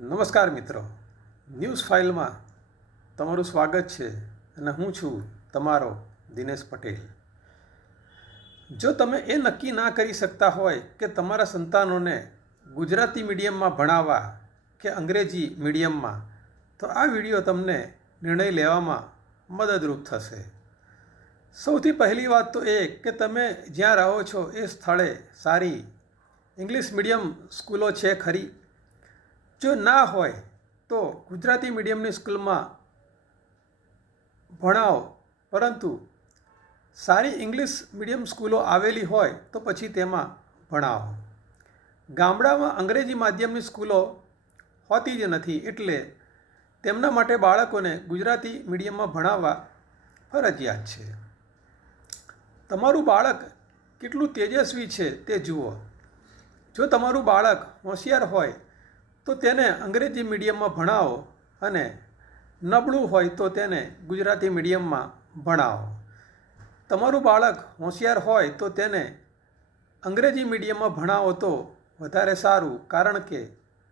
નમસ્કાર મિત્રો, ન્યૂઝ ફાઇલમાં તમારું સ્વાગત છે અને હું છું તમારો દિનેશ પટેલ. જો તમે એ નક્કી ના કરી શકતા હોય કે તમારા સંતાનોને ગુજરાતી મીડિયમમાં ભણાવવા કે અંગ્રેજી મીડિયમમાં, તો આ વિડીયો તમને નિર્ણય લેવામાં મદદરૂપ થશે. સૌથી પહેલી વાત તો એ કે તમે જ્યાં રહો છો એ સ્થળે સારી ઇંગ્લિશ મીડિયમ સ્કૂલો છે ખરી? જો ના હોય તો ગુજરાતી મીડિયમની સ્કૂલમાં ભણાવો, પરંતુ સારી ઇંગ્લિશ મીડિયમ સ્કૂલો આવેલી હોય તો પછી તેમાં ભણાવો. ગામડામાં અંગ્રેજી માધ્યમની સ્કૂલો હોતી જ નથી, એટલે તેમના માટે બાળકોને ગુજરાતી મીડિયમમાં ભણાવવા ફરજિયાત છે. તમારું બાળક કેટલું તેજસ્વી છે તે જુઓ. જો તમારું બાળક હોશિયાર હોય તો તેને અંગ્રેજી મીડિયમમાં ભણાવો અને નબળું હોય તો તેને ગુજરાતી મીડિયમમાં ભણાવો. તમારું બાળક હોશિયાર હોય તો તેને અંગ્રેજી મીડિયમમાં ભણાવો તો વધારે સારું, કારણ કે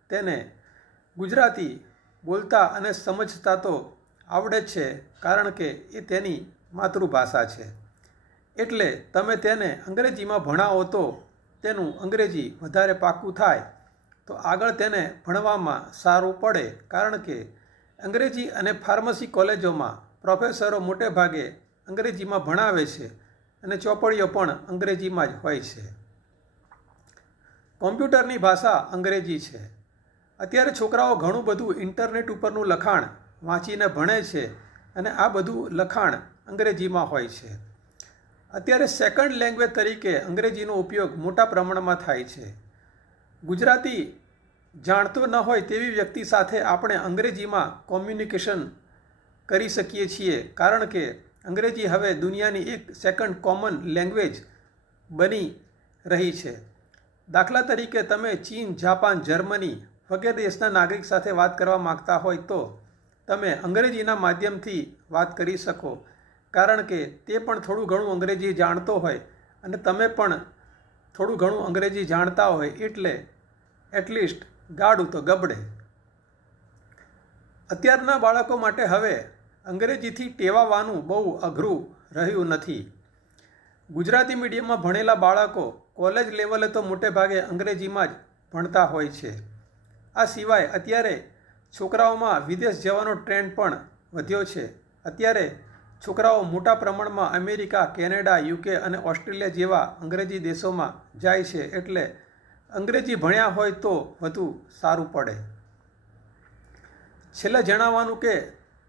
તેને ગુજરાતી બોલતા અને સમજતા તો આવડે જ છે, કારણ કે એ તેની માતૃભાષા છે. એટલે તમે તેને અંગ્રેજીમાં ભણાવો તો તેનું અંગ્રેજી વધારે પાકું થાય, તો આગળ તેને ભણવામાં સારું પડે, કારણ કે અંગ્રેજી અને ફાર્મસી કોલેજોમાં પ્રોફેસરો મોટે ભાગે અંગ્રેજીમાં ભણાવે છે અને ચોપડીઓ પણ અંગ્રેજીમાં જ હોય છે. કોમ્પ્યુટરની ભાષા અંગ્રેજી છે. અત્યારે છોકરાઓ ઘણું બધું ઇન્ટરનેટ ઉપરનું લખાણ વાંચીને ભણે છે અને આ બધું લખાણ અંગ્રેજીમાં હોય છે. અત્યારે સેકન્ડ લેંગ્વેજ તરીકે અંગ્રેજીનો ઉપયોગ મોટા પ્રમાણમાં થાય છે. ગુજરાતી જાણતો ન હોય તેવી વ્યક્તિ સાથે આપણે અંગ્રેજીમાં કોમ્યુનિકેશન કરી શકીએ છીએ, કારણ કે અંગ્રેજી હવે દુનિયાની એક સેકન્ડ કોમન લેંગ્વેજ બની રહી છે. દાખલા તરીકે તમે ચીન, જાપાન, જર્મની વગેરે દેશના નાગરિક સાથે વાત કરવા માગતા હોય તો તમે અંગ્રેજીના માધ્યમથી વાત કરી શકો, કારણ કે તે પણ થોડું ઘણું અંગ્રેજી જાણતો હોય અને તમે પણ થોડું ઘણું અંગ્રેજી જાણતા હોય, એટલે એટલીસ્ટ ગાડું તો ગબડે. અત્યારના બાળકો માટે હવે અંગ્રેજીથી ટેવાવાનું બહુ અઘરું રહ્યું નથી. ગુજરાતી મીડિયમમાં ભણેલા બાળકો કોલેજ લેવલે તો મોટે ભાગે અંગ્રેજીમાં જ ભણતા હોય છે. આ સિવાય અત્યારે છોકરાઓમાં વિદેશ જવાનો ટ્રેન્ડ પણ વધ્યો છે. અત્યારે છોકરાઓ મોટા પ્રમાણમાં અમેરિકા, કેનેડા, યુકે અને ઓસ્ટ્રેલિયા જેવા અંગ્રેજી દેશોમાં જાય છે, એટલે અંગ્રેજી ભણ્યા હોય તો વધુ સારું પડે. છેલ્લે જણાવવાનું કે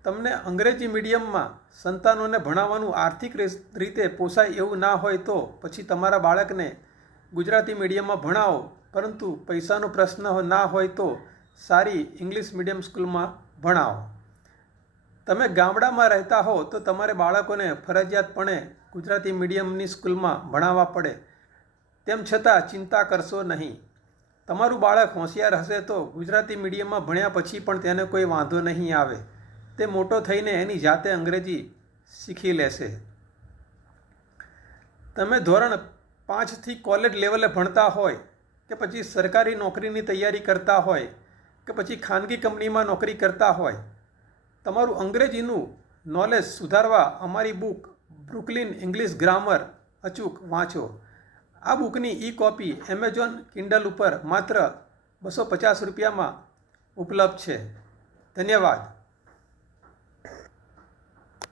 તમને અંગ્રેજી મીડિયમમાં સંતાનોને ભણાવવાનું આર્થિક રીતે પોસાય એવું ના હોય તો પછી તમારા બાળકને ગુજરાતી મીડિયમમાં ભણાવો, પરંતુ પૈસાનો પ્રશ્ન ના હોય તો સારી ઇંગ્લિશ મીડિયમ સ્કૂલમાં ભણાવો. તમે ગામડામાં રહેતા હો તો તમારે બાળકોને ફરજિયાતપણે ગુજરાતી મીડિયમની સ્કૂલમાં ભણાવવા પડે. તેમ છતાં ચિંતા કરશો નહીં. તમારું બાળક હોશિયાર હશે તો ગુજરાતી મીડિયમમાં ભણ્યા પછી પણ તેને કોઈ વાંધો નહીં આવે. તે મોટો થઈને એની જાતે અંગ્રેજી શીખી લેશે. તમે ધોરણ 5થી કોલેજ લેવલે ભણતા હોય કે પછી સરકારી નોકરીની તૈયારી કરતા હોય કે પછી ખાનગી કંપનીમાં નોકરી કરતા હોય, તમારું અંગ્રેજીનું નોલેજ સુધારવા અમારી બુક બ્રુકલિન ઇંગ્લિશ ગ્રામર અચૂક વાંચો. આ બુકની ઈ-કોપી એમેઝોન કિન્ડલ ઉપર માત્ર 250 રૂપિયામાં ઉપલબ્ધ છે. ધન્યવાદ.